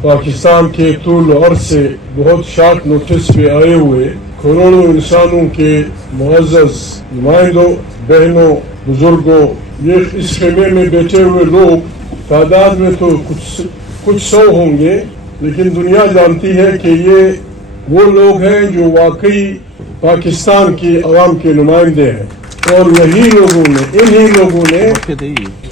पाकिस्तान के तूल और से बहुत शॉर्ट नोटिस पे आए हुए करोड़ों इंसानों के मुअज़्ज़ज़ नुमाइंदों, बहनों, बुजुर्गों, ये इस खेमे में बैठे हुए लोग तादाद में तो कुछ सौ होंगे, लेकिन दुनिया जानती है कि ये वो लोग हैं जो वाकई पाकिस्तान की अवाम के नुमाइंदे हैं। और इन्हीं लोगों ने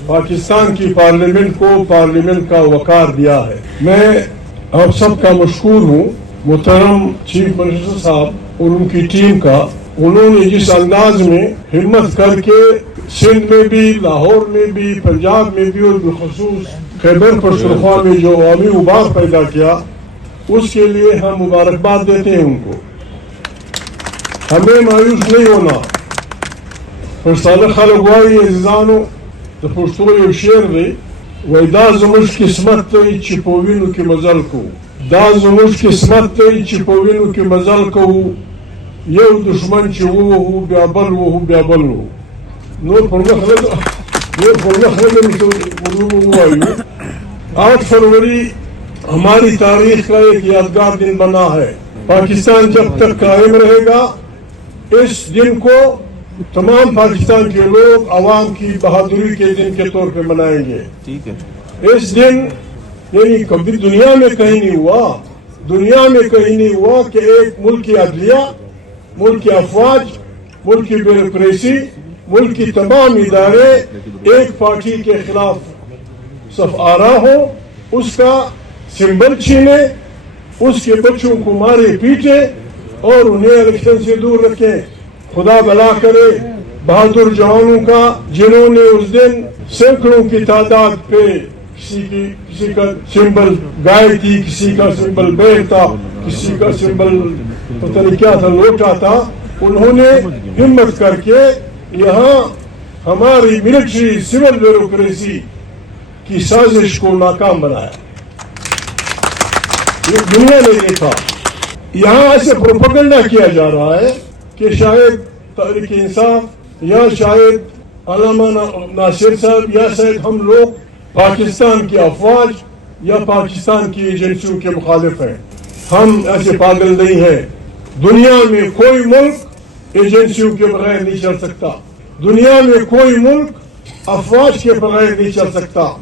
पाकिस्तान की पार्लियामेंट को पार्लियामेंट का वकार दिया है। मैं आप सबका मशकूर हूँ, मुहतरम चीफ मिनिस्टर साहब और उनकी टीम का। उन्होंने जिस अंदाज में हिम्मत करके सिंध में भी, लाहौर में भी, पंजाब में भी और बिलखसूस खैबर पख्तूनख्वा में जो अवामी उबार पैदा किया, उसके लिए हम मुबारकबाद देते हैं उनको। हमें मायूस नहीं होना। फरसाना खलगवाई अज़ीज़ानो तो पुश्तो शेर दे वही दा ज़मुश किस्मत चिपोविन के मजल को, दा ज़मुश किस्मत चिपोविन के मजल को ये दुश्मन वो ब्याबल वो नूर पढ़ना 8 फरवरी हमारी तारीख का एक यादगार दिन बना है। पाकिस्तान जब तक कायम रहेगा, इस दिन को तमाम पाकिस्तान के लोग अवाम की बहादुरी के दिन के तौर पे मनाएंगे। ठीक है। इस दिन यानी कभी दुनिया में कहीं नहीं हुआ कि एक मुल्क की अदलिया, मुल्क की अफवाज, मुल्क की ब्यूरोक्रेसी, मुल्क की तमाम इदारे एक पार्टी के खिलाफ सफ आरा हो, उसका सिंबल छीने, उसके बच्चों को मारे पीटे और उन्हें इलेक्शन से दूर रखें। खुदा भला करे बहादुर जवानों का, जिन्होंने उस दिन सैकड़ों की तादाद पे किसी का सिंबल गाय थी, किसी का सिंबल बैल था, किसी का सिंबल पता नहीं क्या था, लोटा था, उन्होंने हिम्मत करके यहाँ हमारी मिलिट्री सिविल ब्यूरोक्रेसी की साजिश को नाकाम बनाया। ये दुनिया ने देखा। यहाँ ऐसे प्रोपेगेंडा किया जा रहा है कि शायद तहरीक इंसाफ या शायद अल्लामा नासिर साहब या शायद हम लोग पाकिस्तान की अफवाज या पाकिस्तान की एजेंसियों के मुखालिफ हैं। हम ऐसे पागल नहीं हैं। दुनिया में कोई मुल्क एजेंसियों के बगैर नहीं चल सकता। दुनिया में कोई मुल्क अफवाज के बगैर नहीं चल सकता।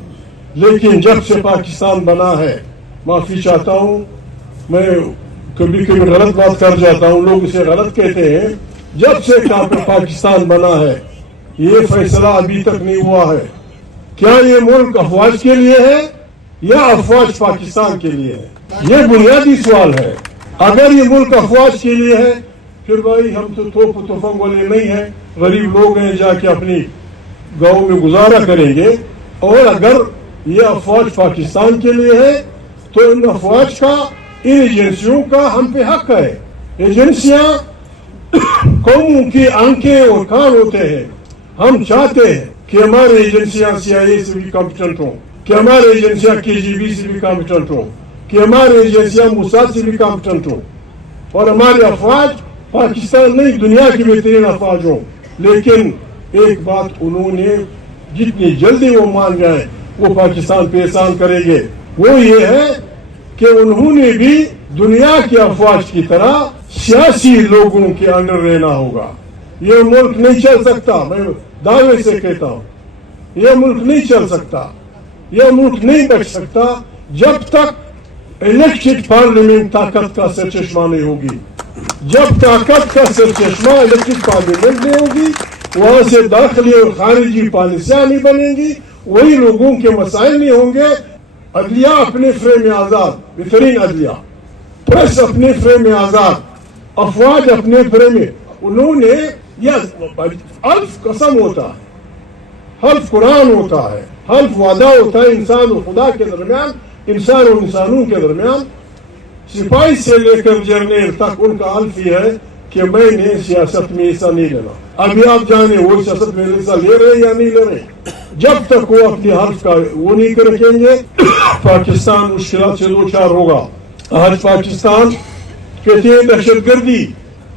लेकिन जब से पाकिस्तान बना है, माफी चाहता हूँ, मैं कभी कभी गलत बात कर जाता हूँ, लोग इसे गलत कहते हैं। जब से पाकिस्तान बना है, ये फैसला अभी तक नहीं हुआ है क्या ये मुल्क अफवाज के लिए है या अफवाज पाकिस्तान के लिए है। ये बुनियादी सवाल है। अगर ये मुल्क अफवाज के लिए है, फिर भाई हम तो तोफंग वाले नहीं है, गरीब लोग हैं, जाके अपनी गाँव में गुजारा करेंगे। और अगर ये अफवाज पाकिस्तान के लिए है, तो इन अफवाज का, इन एजेंसियों का हम पे हक है। एजेंसियां कौमों की आंखें और कान होते हैं। हम चाहते हैं कि हमारी एजेंसियां CIA से भी कॉम्पिटेंट हों, कि हमारी एजेंसियां KGB से भी कॉम्पिटेंट हों, कि हमारी एजेंसियां मोसाद से भी कॉम्पिटेंट हों और हमारे अफवाज पाकिस्तान नहीं दुनिया की बेहतरीन अफवाज हों। लेकिन एक बात उन्होंने जितनी जल्दी वो मान जाए, वो पाकिस्तान पे एहसान करेंगे, वो ये है कि उन्होंने भी दुनिया के अफवाज की तरह सियासी लोगों के अंडर रहना होगा। ये मुल्क नहीं चल सकता, मैं दावे से कहता हूँ, ये मुल्क नहीं चल सकता, ये मुल्क नहीं बच सकता जब तक इलेक्टेड पार्लियामेंट ताकत का सरचश्मा नहीं होगी। जब ताकत का सरचश्मा इलेक्टेड पार्लियामेंट नहीं होगी, वहां से दाखिली और खारिजी पॉलिसियां नहीं बनेंगी, वही लोगों के मसाइल नहीं होंगे। अदलिया अपने फ्रेम में आजाद, बेहतरीन अदलिया, प्रेस अपने फ्रेम में आजाद, अफवाज अपने फ्रेम में। उन्होंने हल्फ कसम होता है, हल्फ कुरान होता है, हल्फ वादा होता है इंसान और खुदा के दरमियान, इंसान और इंसानों के दरमियान। सिपाही से लेकर जर्नल तक उनका हल्फ ये है कि मैंने सियासत में हिस्सा नहीं लेना। अभी आप जाने वो सियासत में हिस्सा ले रहे या नहीं ले रहे। जब तक वो अपने हल्फ का वो नहीं रखेंगे, पाकिस्तान मुश्किलात से दो चार होगा। आज पाकिस्तान कहते हैं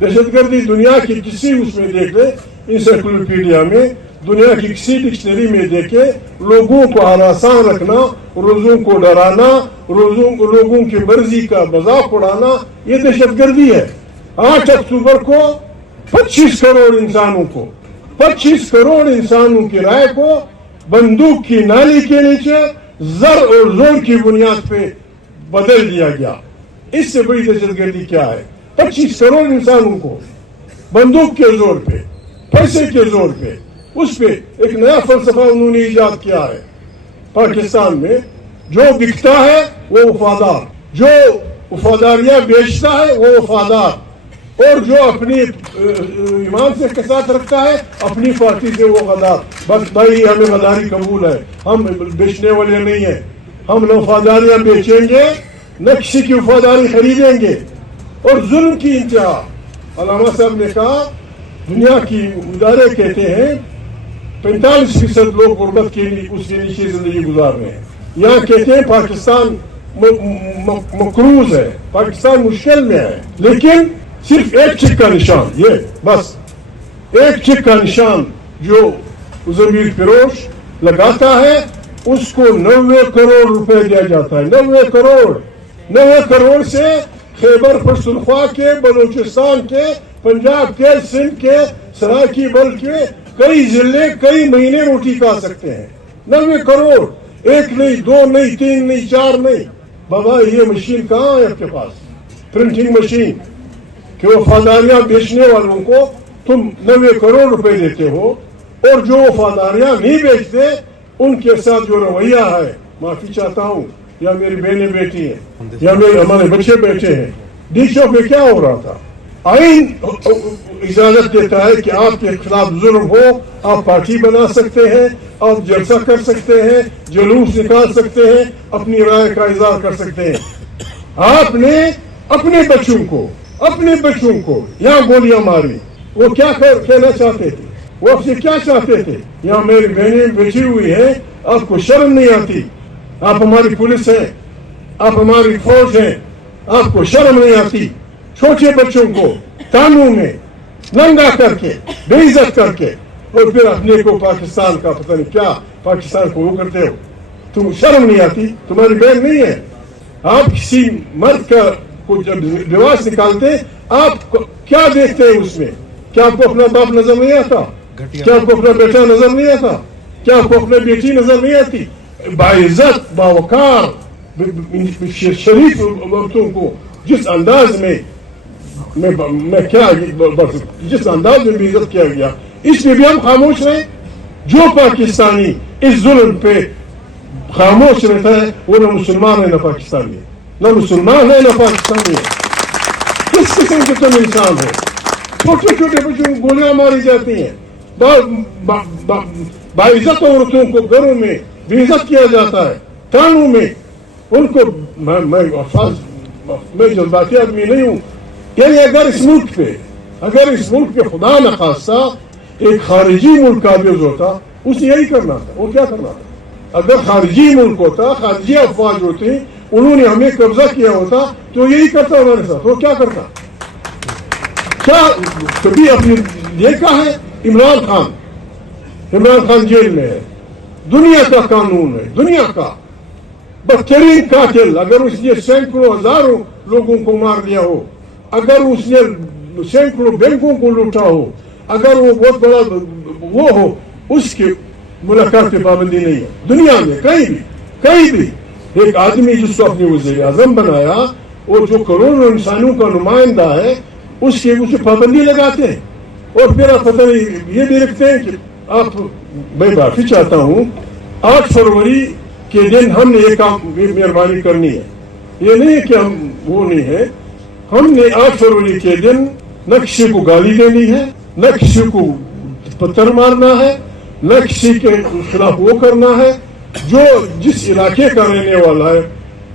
दहशतगर्दी दुनिया की किसी उसमें देख ले, इंसाइक्लोपीडिया में दुनिया की किसी डिक्शनरी में देखे, लोगों को हरासान रखना, रोजों को डराना, लोगों की मर्जी का मजाक उड़ाना, ये दहशतगर्दी है। 8 अक्टूबर को 25 करोड़ इंसानों की राय को बंदूक की नाली के नीचे जर और जोर की बुनियाद पे बदल दिया गया। इससे बड़ी दहशतगर्दी क्या है? 25 करोड़ इंसानों को बंदूक के जोर पे, पैसे के जोर पे, उस पे एक नया फलसफा उन्होंने इजाद किया है। पाकिस्तान में जो बिकता है वो वफादार, जो वफादारियां बेचता है वो वफादार, और जो अपनी ईमान से कसात रखता है अपनी पार्टी से वो गद्दार। बस भाई हमें गद्दारी कबूल है, हम बेचने वाले नहीं है। हम न वफादारियां बेचेंगे न किसी की वफादारी खरीदेंगे। और जुल्म की इंतहा, अल्लामा साहब ने कहा, दुनिया की इदारे कहते हैं 45% लोग गुर्बत के लिए उसके नीचे जिंदगी गुजार रहे हैं। यहाँ कहते हैं पाकिस्तान मकरूज है, पाकिस्तान मुश्किल में है। लेकिन सिर्फ एक चिक का निशान, ये बस एक चिक का निशान जो ज़मीर फिरोश लगाता है उसको 90 करोड़ रुपए दिया जाता है। 90 करोड़ से खैबर पख्तूनख्वा के, बलूचिस्तान के, पंजाब के, सिंध के, सराकी बल के कई जिले कई महीने रोटी खा सकते हैं। 90 करोड़, एक नहीं, दो नहीं, तीन नहीं, चार नहीं। बाबा ये मशीन कहाँ है आपके पास? प्रिंटिंग मशीन कि वफादारियां बेचने वालों को तुम 90 करोड़ रुपए देते हो, और जो वफादारियां नहीं बेचते उनके साथ जो रवैया है, माफी चाहता हूँ, या मेरी बहनें बेटी है या हमारे बच्चे बैठे हैं। डीशो पे क्या हो रहा था? आइन इजाजत देता है कि आपके खिलाफ जुल्म हो, आप पार्टी बना सकते हैं, आप जलसा कर सकते हैं, जुलूस निकाल सकते हैं, अपनी राय का इजहार कर सकते हैं। आपने अपने बच्चों को यहाँ गोलियां मारी। वो क्या कहना चाहते थे? वो आपसे क्या चाहते थे? यहाँ मेरी बहनें बैठी हुई हैं, आपको शर्म नहीं आती? आप हमारी पुलिस है, आप हमारी फौज है, आपको शर्म नहीं आती? छोटे बच्चों को कानून में नंगा करके, बेइज्जत करके, और फिर अपने को पाकिस्तान का पता नहीं क्या, पाकिस्तान को वो करते हो। तुम शर्म नहीं आती? तुम्हारी बहन नहीं है? आप किसी मर्द का को जब लिबास निकालते, आप क्या देखते हैं उसमें? क्या आपको अपना बाप नजर नहीं आता? क्या आपको अपना बेटा नजर नहीं आता? क्या आपको अपनी बेटी नजर नहीं आती? बाइज्जत, बावकार, शरीफ औरतों को जिस अंदाज में जिस अंदाज में इज्जत किया गया, इसमें भी हम खामोश रहे। जो पाकिस्तानी इस जुल्म पे खामोश रहता है वो न मुसलमान है न पाकिस्तानी है, न मुसलमान है न पाकिस्तानी है। किस किस्म के तुम इंसान हो? छोटे छोटे बच्चों को गोलियां मारी जाती हैं, बाइज्जत औरतों को घरों में बेइज्जत किया जाता है, थानों में उनको। मैं जज्बाती आदमी नहीं हूँ। यानी अगर इस मुल्क पे खुदा न खास्ता एक खारिजी मुल्क काबिज होता, उसे यही करना था। वो क्या करना था? अगर खारिजी मुल्क होता, खारिजी अफवाज होती, उन्होंने हमें कब्जा किया होता, तो यही करता हमारे साथ। वो क्या करता? क्या कभी अपनी देखा है? इमरान खान जेल में है, दुनिया का कानून है, दुनिया का बदतरीन कातिल। अगर उसने सैकड़ों हजारों लोगों को मार दिया हो, अगर उसने सैकड़ों बैंकों को लूटा हो, अगर वो बहुत बड़ा वो हो, उसके मुलाकात की पाबंदी नहीं है दुनिया में कहीं भी। एक आदमी जिसको अपने वज़ीर आज़म बनाया और जो करोड़ों इंसानों का नुमाइंदा है, उसे पाबंदी लगाते हैं। और फिर आप पता नहीं ये भी रखते हैं कि आप, मैं माफी चाहता हूँ, 8 फरवरी के दिन हमने ये काम मेहरबानी करनी है। ये नहीं है कि हम वो नहीं है, हमने 8 फरवरी के दिन न किसी को गाली देनी है, न किसी को पत्थर मारना है, न किसी के खिलाफ वो करना है। जो जिस इलाके का रहने वाला है,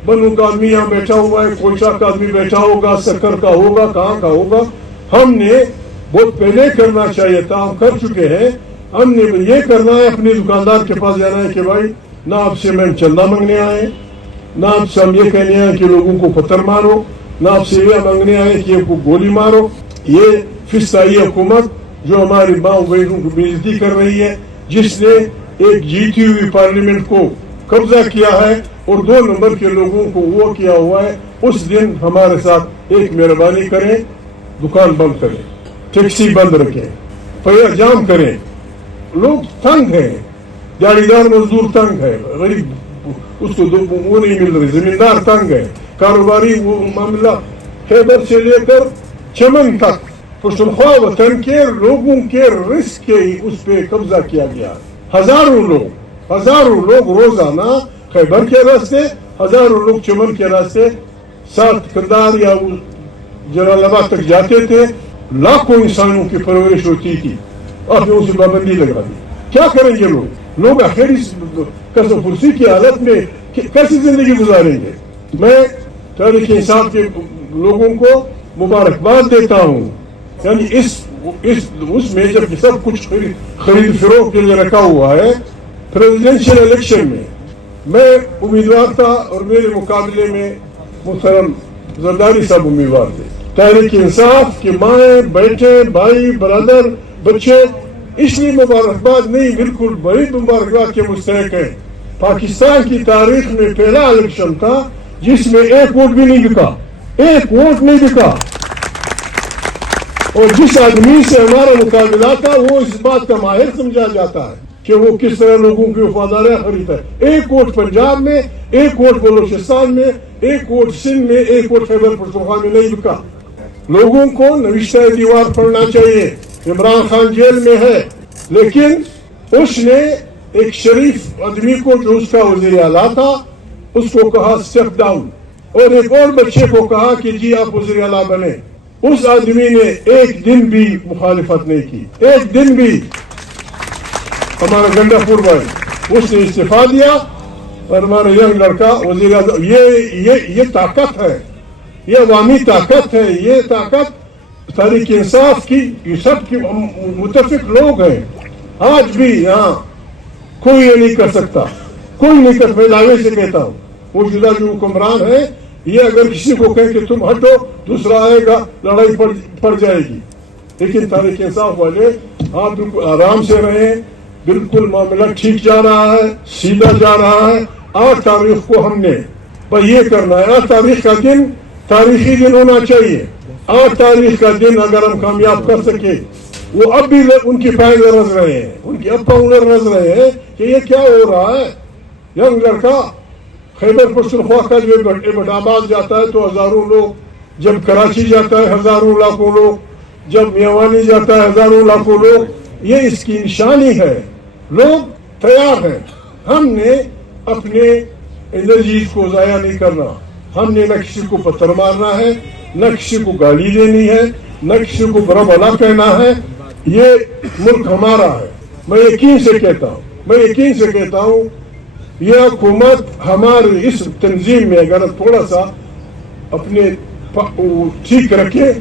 बनू का आदमी यहाँ बैठा हुआ है, कोयटा का आदमी बैठा होगा, सक्कर का होगा, कहाँ का होगा, हमने बहुत पहले करना चाहिए था, हम कर चुके हैं। हमने ये करना है, अपने दुकानदार के पास जाना है कि भाई ना आपसे मैं चंदा मांगने आए, ना आपसे हम ये कहने आए कि लोगों को पत्थर मारो, ना आपसे ये मांगने आए कि को गोली मारो। ये फिस्ताई हुकूमत जो हमारी माँ बहनों की बेइज्जती कर रही है, جس نے ایک جیتی ہوئی پارلیمنٹ کو قبضہ کیا ہے اور 2 نمبر کے لوگوں کو وہ کیا ہوا ہے، اس دن ہمارے ساتھ ایک مہربانی کریں، دکان بند کریں، ٹیکسی بند رکھیں، پہیا جام کریں. لوگ تنگ ہیں، دیہڑی دار مزدور تنگ ہے، غریب اس کو وہ نہیں مل رہی، زمیندار تنگ ہے، کاروباری وہ معاملہ خیبر سے لے کر چمن تک پشتونخوا وطن کے لوگوں کے رزق کے اس پہ قبضہ کیا گیا. ہزاروں لوگ روزانہ خیبر کے راستے، ہزاروں لوگ چمن کے راستے ساتھ کردار یا جلال آباد تک جاتے تھے. لاکھوں انسانوں کی پرورش ہوتی تھی، آپ نے اسے پابندی لگا دی. کیا کریں گے لوگ آخر اس قصب پرسی کی حالت میں کیسی زندگی گزاریں گے؟ میں تحریک انصاف کے لوگوں کو مبارکباد دیتا ہوں. یعنی اس میں جب سب کچھ خرید فروخت کے لیے رکھا ہوا ہے، پریزیڈنشل الیکشن میں امیدوار تھا اور میرے مقابلے میں محترم زرداری صاحب امیدوار تھے. تحریک انصاف کے مائیں بیٹے بھائی برادر بچے اس لیے مبارکباد نہیں، بالکل بڑی مبارکباد کے مستحق ہیں. پاکستان کی تاریخ میں پہلا الیکشن تھا جس میں 1 ووٹ بھی نہیں بکا، 1 ووٹ نہیں بکا. اور جس آدمی سے ہمارا مقابلہ تھا وہ اس بات کا ماہر سمجھا جاتا ہے کہ وہ کس طرح لوگوں کی وفاداریاں خریدتا ہے. 1 ووٹ پنجاب میں، 1 ووٹ بلوچستان میں، 1 ووٹ سندھ میں، 1 ووٹ خیبر پختونخوا میں نہیں بکا. لوگوں کو نوشتہ دیوار پڑھنا چاہیے. عمران خان جیل میں ہے لیکن اس نے ایک شریف آدمی کو جو اس کا وزیر اعلیٰ تھا اس کو کہا اسٹیپ ڈاؤن، اور ایک اور بچے کو کہا کہ جی آپ وزیر اعلیٰ بنے. اس آدمی نے ایک دن بھی مخالفت نہیں کی، ایک دن بھی. ہمارا گنڈا پور بھائی اس نے استعفیٰ دیا اور ہمارا ینگ لڑکا وزیر اعظم. یہ طاقت ہے، یہ عوامی طاقت ہے، یہ طاقت تحریک انصاف کی. یہ سب کی متفق لوگ ہیں. آج بھی یہاں کوئی یہ نہیں کر سکتا، کوئی نہیں کر. میں دعوے سے کہتا ہوں موجودہ جو حکمران ہے یہ اگر کسی کو کہیں کہ تم ہٹو دوسرا آئے گا لڑائی پڑ جائے گی. لیکن تحریک انصاف والے آپ بالکل آرام سے رہیں، بالکل معاملہ ٹھیک جا رہا ہے، سیدھا جا رہا ہے. 8 تاریخ کو ہم نے یہ کرنا ہے. 8 تاریخ کا دن تاریخی دن ہونا چاہیے. 8 تاریخ کا دن اگر ہم کامیاب کر سکے، وہ اب بھی ان کی پائیں رز رہے ہیں، ان کی اب پاؤں رز رہے ہیں کہ یہ کیا ہو رہا ہے. ینگ لڑکا خیبر پختونخوا کا جو ایبٹ آباد جاتا ہے تو ہزاروں لوگ، جب کراچی جاتا ہے ہزاروں لاکھوں لوگ، جب میوانی جاتا ہے ہزاروں لاکھوں لوگ. یہ اس کی نشانی ہے. لوگ تیار ہیں. ہم نے اپنے انرجیز کو ضائع نہیں کرنا. ہم نے نہ کسی کو پتھر مارنا ہے، نہ کسی کو گالی دینی ہے، نہ کسی کو برا بھلا کہنا ہے. یہ ملک ہمارا ہے. میں یقین سے کہتا ہوں یہ حکومت ہماری اس تنظیم میں اگر تھوڑا سا اپنے ٹھیک رکھے،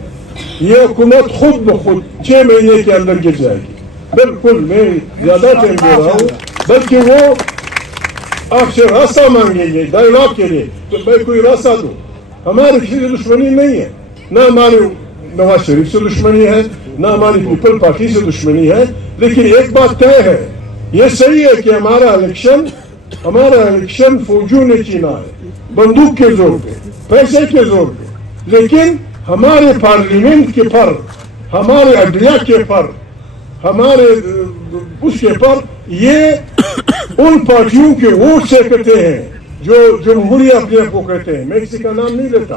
یہ حکومت خود بخود 6 مہینے کے اندر گر جائے گی. بالکل میں زیادہ ٹائم دے رہا ہوں، بلکہ وہ آپ سے راستہ مانگیں گے ڈائلاگ کے لیے تو میں کوئی راستہ دوں. ہماری کسی سے دشمنی نہیں ہے، نہ ہمارے نواز شریف سے دشمنی ہے، نہ ہماری پیپل پارٹی سے دشمنی ہے. لیکن ایک بات طے ہے، یہ صحیح ہے کہ ہمارا الیکشن فوجیوں نے چینا ہے، بندوق کے زور پہ، پیسے کے زور پہ. لیکن ہمارے پارلیمنٹ کے پر، ہمارے عدلیہ کے پر، ہمارے اس کے پر یہ ان پارٹیوں کے ووٹ سے کہتے ہیں جو جمہوریہ اپنے آپ کو کہتے ہیں. میں کسی کا نام نہیں لیتا.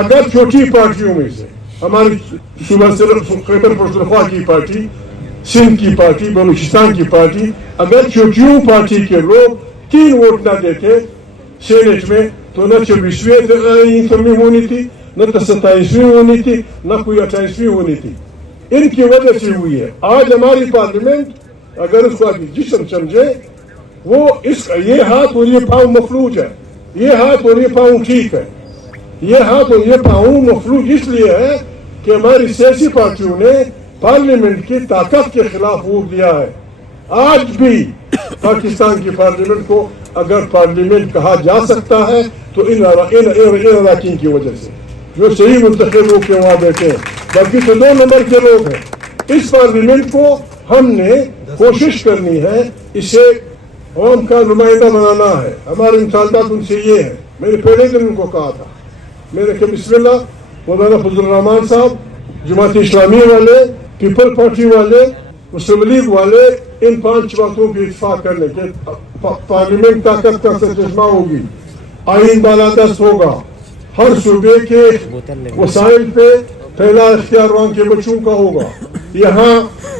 اگر چھوٹی پارٹیوں میں سے ہماری صوبہ خیبر پختونخوا کی پارٹی، سندھ کی پارٹی، بلوچستان کی پارٹی، اگر چھوٹیوں پارٹی کے لوگ 3 ووٹ نہ دیتے سینٹ میں تو نہ 24ویں ہونی تھی، نہ 27ویں ہونی تھی، نہ کوئی 28ویں ہونی تھی. ان کی وجہ سے ہوئی ہے. آج ہماری پارلیمنٹ اگر اس کو جسم سمجھے، وہ یہ ہاتھ اور یہ پاؤں مفلوج ہے، یہ ہاتھ اور یہ پاؤں ٹھیک ہے. یہ ہاتھ اور یہ پاؤں مفلوج اس لیے ہے کہ ہماری سیاسی پارٹیوں نے پارلیمنٹ کی طاقت کے خلاف ووٹ دیا ہے. آج بھی پاکستان کی پارلیمنٹ کو اگر پارلیمنٹ کہا جا سکتا ہے تو ان اراکین کی وجہ سے، جو صحیح منتخب ہو کے وہاں بیٹھے ہیں. باقی تو 2 نمبر کے لوگ ہیں. اس پارلیمنٹ کو ہم نے کوشش کرنی ہے اسے عوام کا نمائندہ بنانا ہے. ہمارے مطالبات ان سے یہ ہیں. میں نے پہلے دن ان کو کہا تھا, میں نے کہا بسم اللہ, مولانا فضل الرحمان صاحب, جماعت اسلامی والے, پیپل پارٹی والے, مسلم لیگ والے, ان 5 باتوں پہ اتفاق کرنے کے پارلیمنٹ طاقت کا سرچشمہ ہوگی, آئین بالادست ہوگا, ہر صوبے کے وسائل پہ پہلا اختیار وہاں کے بچوں کا ہوگا, یہاں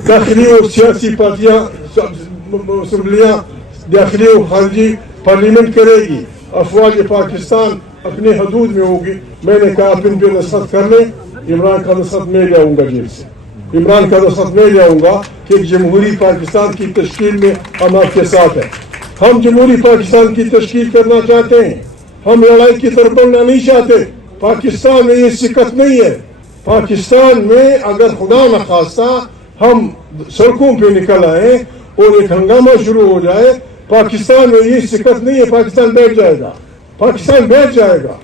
داخلی اور سیاسی پارٹیاں اسمبلیاں داخلی و خارجی پارلیمنٹ کرے گی, افواج پاکستان اپنے حدود میں ہوگی. میں نے کہا آپ ان پہ نصرت کر لیں, عمران کا نصرت میں جاؤں گا جیل سے, عمران کا نصرت میں جاؤں گا کہ جمہوری پاکستان کی تشکیل میں ہم آپ کے ساتھ ہیں. ہم جمہوری پاکستان کی تشکیل کرنا چاہتے ہیں, ہم لڑائی کی طرف بڑھنا نہیں چاہتے. پاکستان میں یہ سکت نہیں ہے. پاکستان میں اگر خدا نخواستہ ہم سڑکوں پہ نکل آئے اور ایک ہنگامہ شروع ہو جائے, پاکستان میں یہ سکت نہیں ہے, پاکستان بیٹھ جائے گا, پاکستان بیٹھ جائے گا.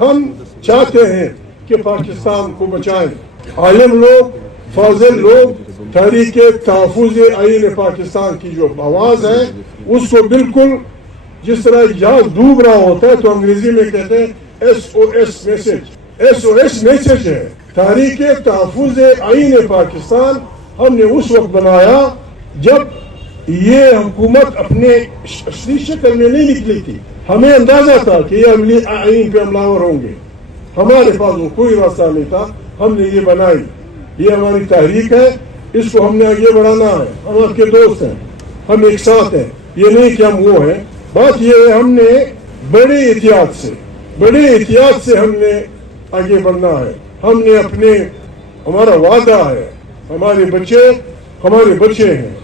ہم چاہتے ہیں کہ پاکستان کو بچائیں. عالم لوگ, فاضل لوگ تحریک تحفظ آئین پاکستان کی جو آواز ہے اس کو بالکل جس طرح جہاز ڈوب رہا ہوتا ہے تو انگریزی میں کہتے ہیں SOS میسج, SOS میسج ہے. تحریک تحفظ آئین پاکستان ہم نے اس وقت بنایا جب یہ حکومت اپنے اصلی شکل میں نہیں نکلی تھی. ہمیں اندازہ تھا کہ یہ آئین پہ حملہ ہوں گے, ہمارے پاس کوئی راستہ نہیں تھا, ہم نے یہ بنائی. یہ ہماری تحریک ہے, اس کو ہم نے آگے بڑھانا ہے. ہم آپ کے دوست ہیں, ہم ایک ساتھ ہیں, یہ نہیں کہ ہم وہ ہیں. بات یہ ہے ہم نے بڑے احتیاط سے ہم نے آگے بڑھنا ہے. ہم نے ہمارا وعدہ ہے, ہمارے بچے ہیں,